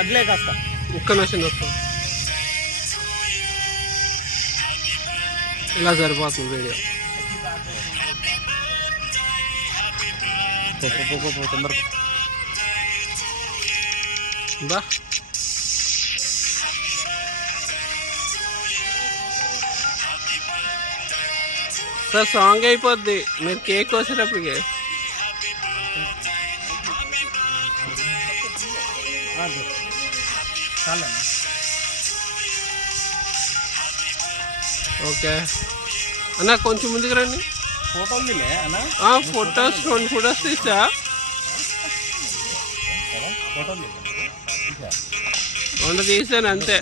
అట్లే కాస్త ఒక్క నిమిషం వస్తాం. ఇలా సరిపోతుంది వీడియో. తొందరగా బా సార్ సాంగ్ అయిపోద్ది మీరు కేక్ కోసేటప్పటికి. ఓకే అన్న కొంచెం ముందుకు రండి. ఫోటోలే అన్న ఫొటోస్ 2 ఫొటోస్ తీసా. రెండు తీసాను అంతే.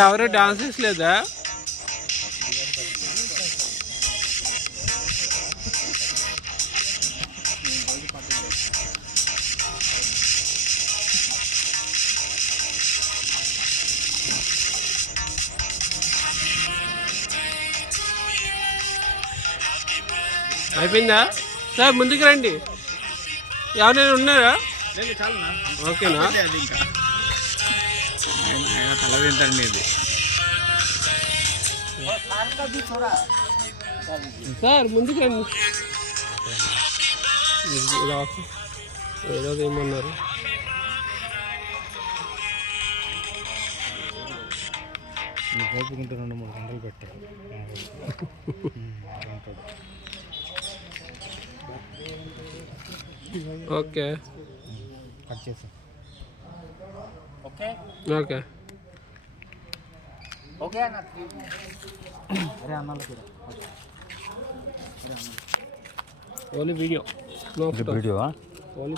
ఎవరు డాన్స్ వేసలేదా? అయిపోయిందా సార్? ముందుకు రండి. ఎవరైనా ఉన్నారా? ఓకేనా? తల తింటండి ఇది. సార్ ముందుకు రండి. ఏదో ఏమన్నారు? ఓపుకుంటే 2-3 గంటలు పెట్టారు. ఓకే కట్ చేసా. ఓకే ఓకే అన్న. అరే అన్నాళ్ళు కూడా ఓన్లీ వీడియో. Video only